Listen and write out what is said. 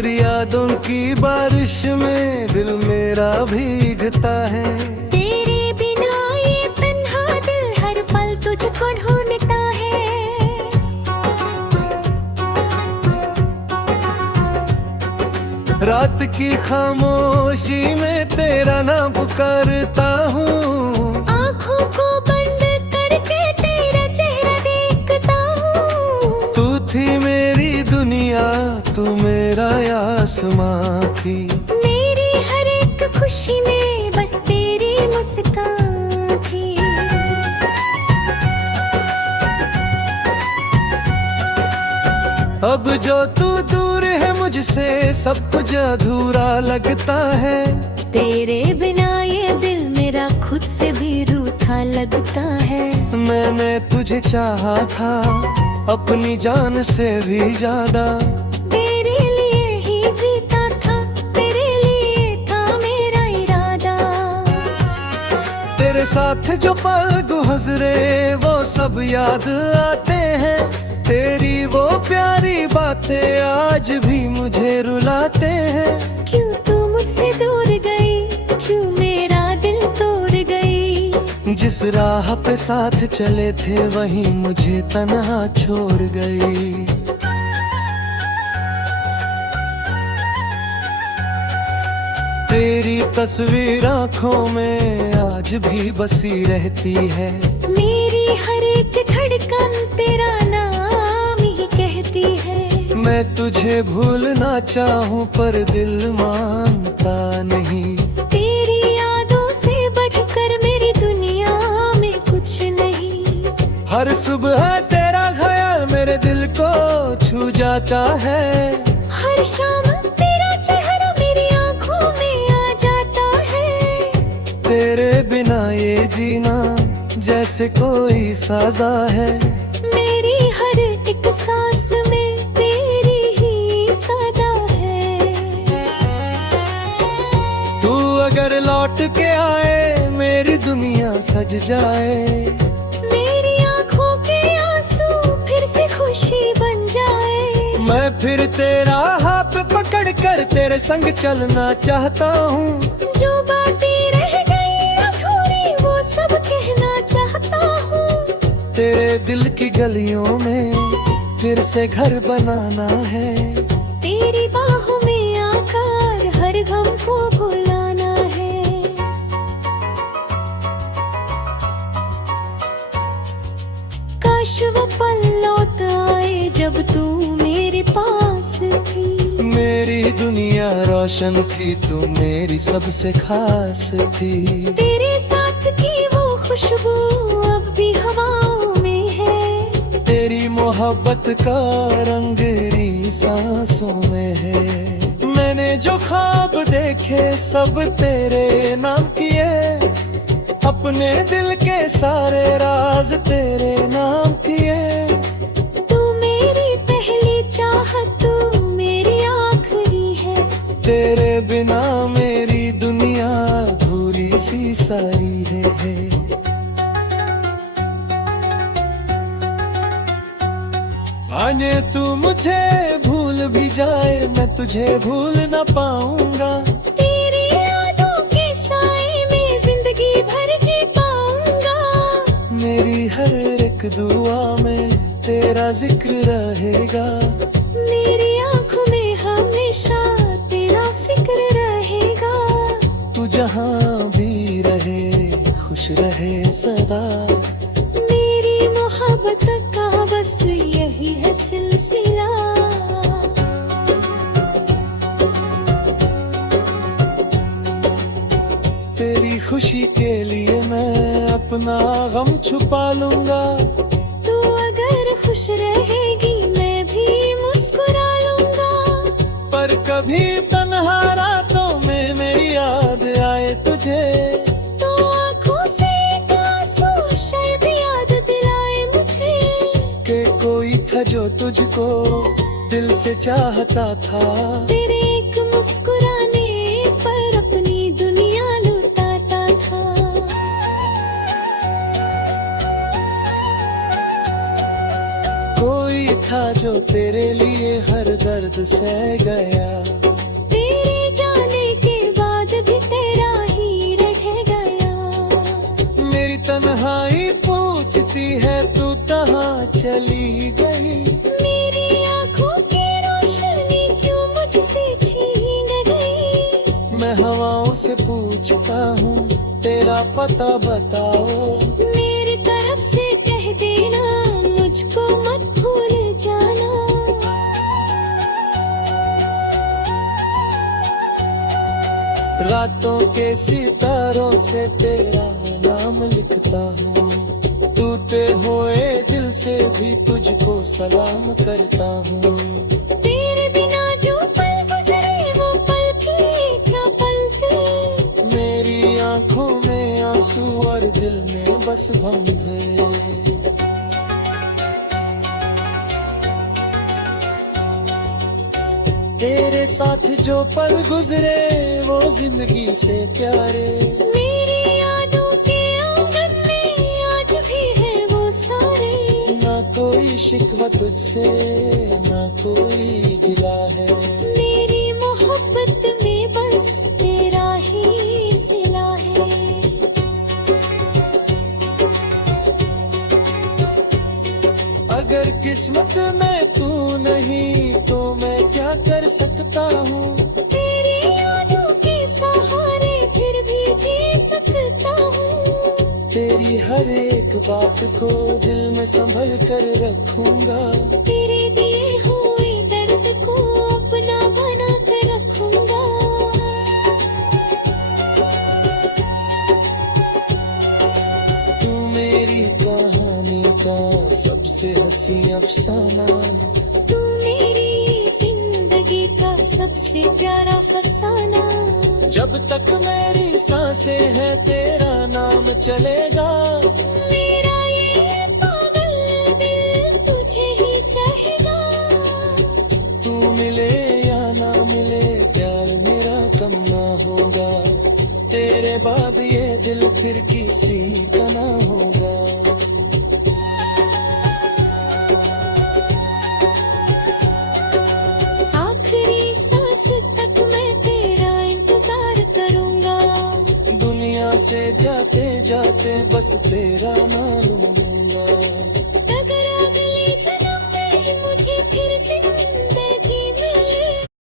तेरी यादों की बारिश में दिल मेरा भीगता है। तेरे बिना ये तन्हा दिल हर पल तुझको ढूंढता है। रात की खामोशी में तेरा नाम पुकारता हूँ। आँखों को बंद करके तेरा चेहरा देखता हूँ। तू थी मेरी दुनिया, तू मेरा आसमां थी। मेरी हर एक खुशी में बस तेरी मुस्कान थी। अब जो तू दूर है मुझसे सब कुछ अधूरा लगता है। तेरे बिना ये दिल मेरा खुद से भी रूठा लगता है। मैंने तुझे चाहा था अपनी जान से भी ज्यादा। तेरे लिए ही जीता था, तेरे लिए था मेरा इरादा। तेरे साथ जो पल गुजरे वो सब याद आते हैं। तेरी वो प्यारी बातें आज भी मुझे रुलाते हैं। क्यों तू मुझसे दूर गई, क्यों मेरा दिल तोड़ गई। जिस राह पे साथ चले थे वहीं मुझे तन्हा छोड़ गई। तेरी तस्वीर आँखों में आज भी बसी रहती है। मेरी हर एक धड़कन तेरा नाम ही कहती है। मैं तुझे भूलना चाहूं पर दिल मानता नहीं। तेरी यादों से बढ़कर मेरी दुनिया में कुछ नहीं। हर सुबह तेरा ख्याल मेरे दिल को छू जाता है। हर शाम तेरा चेहरा मेरी आंखों में आ जाता है। तेरे बिना ये जीना जैसे कोई सजा है। मेरी हर एक सांस में तेरी ही सदा है। तू अगर लौट के आए मेरी दुनिया सज जाए। मेरी आंखों के आंसू फिर से खुशी बन जाए। मैं फिर तेरा हाथ पकड़ कर तेरे संग चलना चाहता हूँ। जो बातें रह गई अधूरी वो सब कहना चाहता हूँ। तेरे दिल की गलियों में फिर से घर बनाना है। तेरी बाहों में आकर हर गम को भुलाना है। काश वो पल लौट आए जब तू मेरे पास थी। मेरी दुनिया रोशन थी, तू मेरी सबसे खास थी। तेरे साथ की वो खुशबू अब भी हवाओं में है। तेरी मोहब्बत का रंग री सांसों में है। मैंने जो ख्वाब देखे सब तेरे नाम किए। अपने दिल के सारे राज तेरे नाम किए। तू मेरी पहली चाहत, तू मेरी आखिरी है। तेरे बिना मेरी दुनिया अधूरी सी सारी है। आने तू मुझे भूल भी जाए मैं तुझे भूल न पाऊंगा। तेरी यादों के साए में जिंदगी भर जी पाऊंगा। मेरी हर एक दुआ में तेरा जिक्र रहेगा। मेरी आंखों में हमेशा तेरा फिक्र रहेगा। तू जहाँ भी रहे खुश रहे सदा। मेरी मोहब्बत का बस यही है सिलसिला। तेरी खुशी के लिए मैं अपना गम छुपा लूंगा। तू अगर खुश रहेगी मैं भी मुस्कुरा लूंगा। पर कभी तन्हा रातों में मेरी याद आए तुझे। तो आँखों से एक आंसू शायद याद दिलाए मुझे। कि कोई था जो तुझको दिल से चाहता था। तेरे एक मुस्कुराने पर अपनी दुनिया लुटाता था। कोई था जो तेरे लिए हर दर्द सह गया। तेरे जाने के बाद भी तेरा ही रह गया। मेरी तन्हाई पूछती है तू कहाँ चली गई। मेरी आँखों की रोशनी क्यों मुझसे छीन गई। मैं हवाओं से पूछता हूँ तेरा पता बताओ। मेरी तरफ से कह देना मुझको मत भूल जाना। रातों के सितारों से तेरा नाम लिखता हूँ। टूटे हुए दिल से भी तुझको सलाम करता हूँ। तेरे बिना जो पल गुजरे वो पल भी क्या पल थे। मेरी आंखों में आंसू और दिल में बस गम थे। तेरे साथ जो पल गुजरे वो जिंदगी से प्यारे। मेरी यादों के आंगन में आज भी है वो सारे। ना कोई शिकवा तुझसे ना कोई गिला है। मेरी मोहब्बत में बस तेरा ही सिला है। अगर किस्मत में तू नहीं तो मैं क्या कर सकता हूँ। तेरी यादों के सहारे फिर भी जी सकता हूँ। तेरी हर एक बात को दिल में संभल कर रखूंगा। तेरे दिए हुए दर्द को अपना बना कर रखूंगा। तू मेरी कहानी का सबसे हंसी अफसाना। तू मेरी जिंदगी का सबसे प्यारा फसाना। जब तक मेरी सांसें हैं तेरा नाम चलेगा। मेरा ये पागल दिल तुझे ही चाहेगा। तू मिले या ना मिले प्यार मेरा कम ना होगा। तेरे बाद ये दिल फिर किसी का ना होगा। आखिरी सांस तक मैं तेरा इंतजार करूंगा। दुनिया से जाते जाते बस तेरा नाम लूंगा।